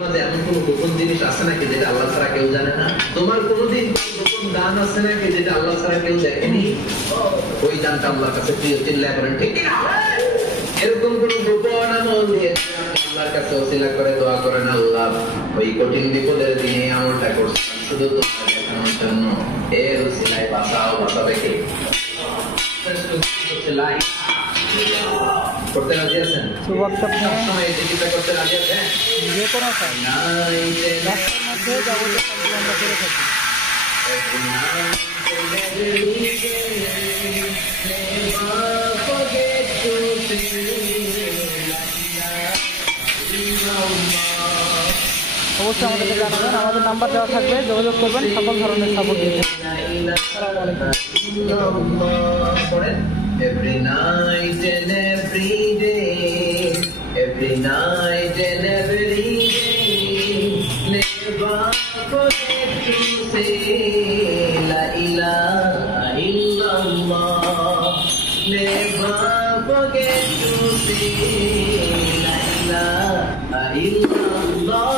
মাঝে এমন কোন গোপন জিনিস আছে নাকি যেটা আল্লাহ ছাড়া কেউ জানে না? তোমার কোনদিন গোপন দান আছে নাকি যেটা আল্লাহ ছাড়া কেউ দেখেনি? ওই দানটা আল্লাহর কাছে প্রিয়, চিল্লায় বলেন ঠিক কিনা? এরকম কোন গোপন আমল দিয়ে আল্লাহর কাছে ওসিলা করে দোয়া করেন, আল্লাহ ওই কঠিন বিপদের দিনে আমলটা করছিলাম শুধু তোমার দেখানোর জন্য, এর ওসিলায় বাঁচাও, বাঁচাবে কে? করতে রাজি আছেন? সবসময় চিকিৎসা করতে রাজি আছেন? যে কোনো রাস্তার মধ্যে যাবতীয় কাজগুলো আমরা করে থাকি। অবশ্যই আমাদেরকে জানাবেন, আমাদের নাম্বার দেওয়া থাকবে, যোগাযোগ করবেন, সকল ধরনের সাপোর্ট দিবেন। আসসালামু আলাইকুম। Every night and every day, every night and every day, never forget to say La ilaha illallah. Never forget to say La ilaha illallah.